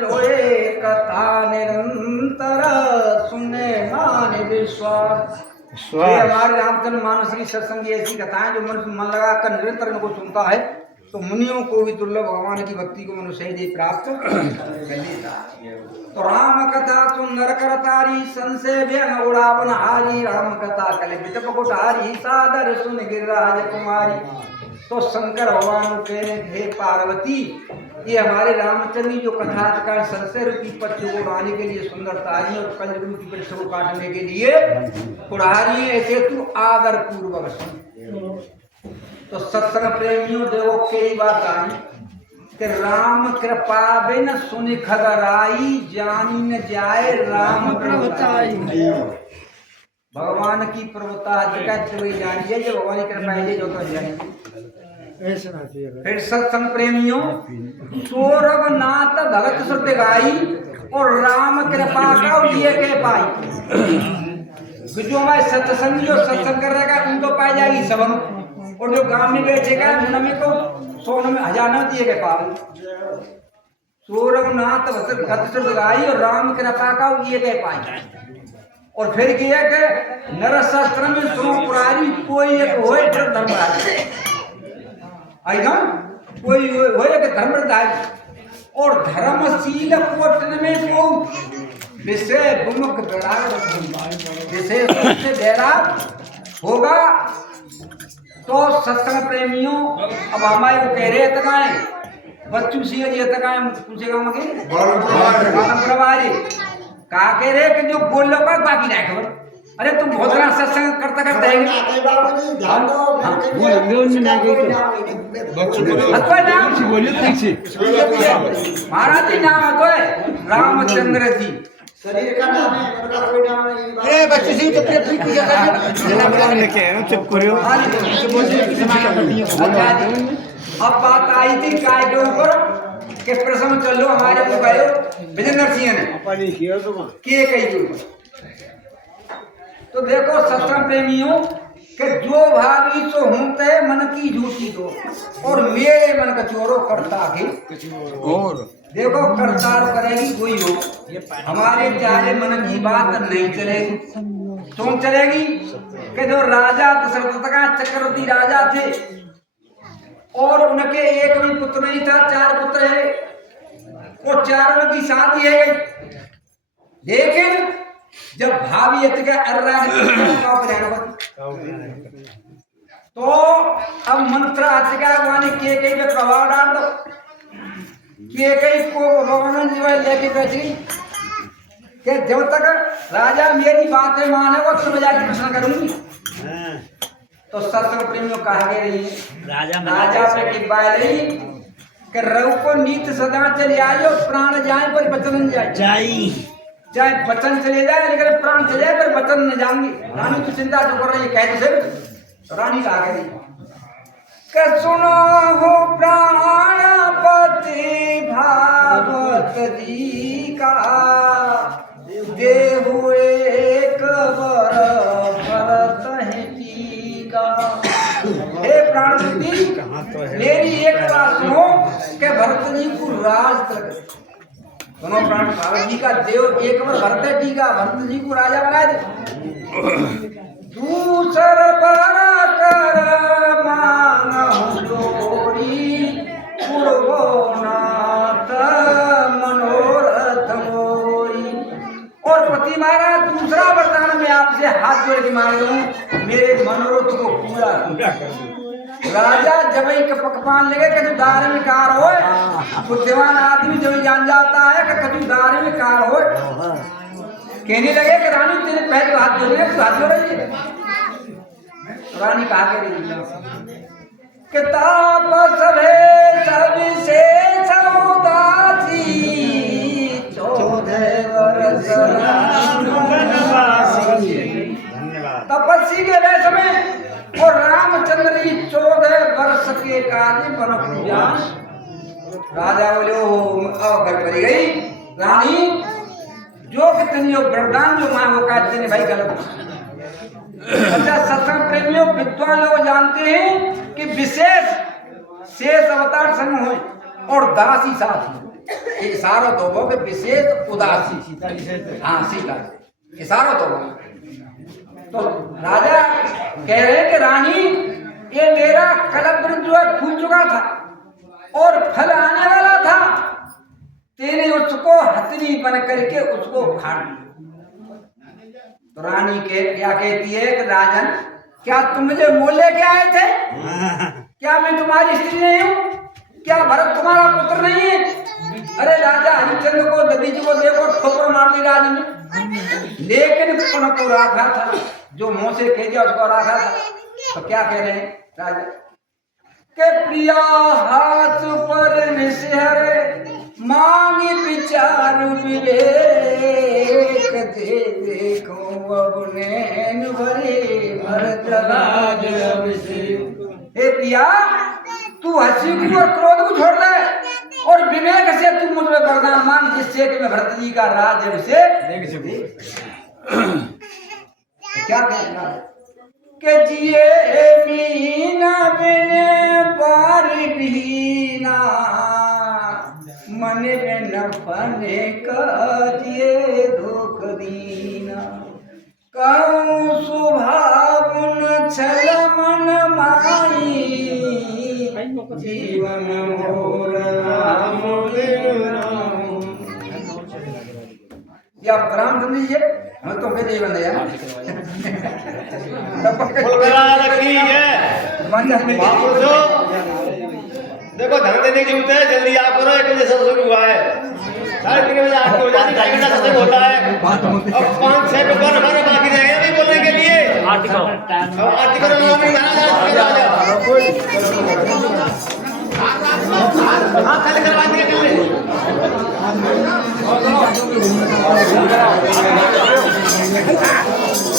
जोड़े कथा निरंतर सुने मान विश्वास। ये हमारे रामचंद्र मानस की सत्संग ऐसी कथाएं जो मनुष्य मन लगा कर निरंतर इनको सुनता है तो मुनियों को भी दुर्लभ भगवान की भक्ति को मनुष्य दे प्राप्त कर लेता है। तो राम कथा तो नर करतारी संशय व्यंग उड़ावन हारी राम कथा कले बिटप कुठारी सादर सुन गिरिराज कुमारी। तो शंकर भगवान के हे पार्वती ये हमारे रामचंद्र जी जो कथा का संशय रूपी पक्ष को उड़ाने के लिए सुंदरतारी और कंज रूपी वृक्ष को काटने के लिए कुठारी ऐसे तू आदर पूर्वक सुन। तो सत्संग प्रेमियों देखो कई बात आई कि राम कृपा बिन सुनि खगराई जानी न जाए राम प्रभुताई। भगवान की प्रभुता जानिए जो भगवान की कृपा है जो तो जानिए। फिर सत्संग प्रेमियों सौरभ नाथ भगत श्रुति गाई और राम कृपा का ये के पाई। जो हमारे सत्संग जो सत्संग कर रहेगा उनको पाई जाएगी सबन और जो गांव में बैठेगा उनमें तो 100 में 1000 न दिए गए पावे। सौरभ नाथ भगत श्रुति गाई और राम कृपा का ये के पाई। और फिर किया कि नर शास्त्र में सुनो पुरारी कोई एक होए धर्म आई ना कोई होए कि धर्मदारी और धर्मशील कोटन में को विषय गुमुख विषय से डेरा होगा। तो सत्संग प्रेमियों अब हमारे को कह रहे तकाए बच्चू सिंह जी तकाए पूछेगा मगे प्रभारी कहा कह रहे कि जो बोल लो बाकी नहीं खबर। अरे तुम बहुत बड़ा सत्संग करता करता है महाराज जी नाम तो है रामचंद्र जी शरीर का नाम है। बच्चे से चुप करो। अब बात आई थी काय के ऊपर के प्रसंग चलो हमारे को गए विजेंद्र सिंह ने के कही। तो देखो सत्संग प्रेमियों कि जो भागी तो होते मन की झूठी दो और मेरे मन का चोरो करता के और देखो करतार करेगी कोई हो हमारे चाहे मन की बात नहीं चलेगी। क्यों चलेगी कि जो राजा दशरथ का चक्रवर्ती राजा थे और उनके एक भी पुत्र नहीं था 4 पुत्र है और 4 की शादी है। लेकिन जब भाभी तो अब मंत्र वाणी के प्रभाव डाल दो के को भगवान जी लेके बैठी कि जब तक राजा मेरी बातें माने वो तब जाके प्रश्न करूंगी। तो सत्संग प्रेमियों कहा गया राजा पे की बात कि रघु को नीत सदा चले आयो प्राण जाए पर वचन जाए चाहे वचन चले जाए लेकिन प्राण चले जाए पर वचन न जाएंगे। रानी तो चिंता जो कर रही है कह तो रानी का आगे कि सुनो हो प्राणपति भागवत जी का देहु एक बर भरत है टीका। हे प्राणपति मेरी एक बात सुनो कि भरत जी को राज तक दोनों प्राण भारत जी का देव एक बार भरत है टीका भरत जी को राजा बना दे। दूसर पर कर मांग जोड़ी पूर्वनाथ मनोरथ मोरी। और पति महाराज दूसरा वरदान मैं आपसे हाथ जोड़ के मांग लूं मेरे मनोरथ को पूरा कर दो। राजा जब ही पकवान लगे कि धार्मिक कार हो बुद्धिमान आदमी जब जान जाता है कि कभी धार्मिक कार हो कहने लगे कि रानी तेरे पहले हाथ जोड़े तो हाथ जोड़े। रानी कहा कि तापस सब से सौदासी 14 वर्ष तपस्वी के वेश में और रामचंद्र जी 14 वर्ष के कार्य बन पूजा। राजा बोले घर पर गई रानी जो कितनी वरदान जो मांगो का तेने भाई गलत। अच्छा सत्संग प्रेमियों विद्वान लोग जानते हैं कि विशेष शेष अवतार संग हो और दासी साथ इशारो तो वो कि विशेष उदासी। हाँ सीता से इशारो तो वो। तो राजा कह रहे कि रानी ये मेरा कलप जो है फूल चुका था और फल आने वाला था, तेने उसको हथनी बन करके उसको उखाड़ लिया। तो रानी क्या कहती है कि राजन क्या तुम मुझे मोल लेके आए थे? क्या मैं तुम्हारी स्त्री नहीं हूँ? क्या भरत तुम्हारा पुत्र नहीं है? अरे राजा हरिश्चंद्र को दधी जी को देखो ठोकर मार दी राज में, लेकिन पुनः को रखा था, जो मुंह से कह दिया उसको रखा था। तो क्या कह रहे हैं राजा के प्रिया हाथ पर निशहरे मांगी विचार विवेक दे देखो अब नैन भरे भरतराज अभिषेक। हे प्रिया तू हंसी को और क्रोध को छोड़ दे और विवेक से तू मुझ में वरदान मांग जिससे कि मैं भरत जी का राज अभिषेक देख सकूं। क्या कहना के जिए मीना बिने पार बीना मन बिन फने काजिए दुख दीना कहूँ सुभावन छल मन माई जीवन मोर राम ये आप ग्राम सुन लीजिए। हम तो फिर जीवन है देखो धन देने की जरूरत है, जल्दी आप करो। 1 बजे सब शुरू हुआ है, 3:30 बजे आपकी हो जाती, 2.5 घंटा सत्संग होता है और 5-6 पे कौन हमारे बाकी रहेंगे अभी बोलने के लिए। आरती करो हाँ खाली करवा दिया।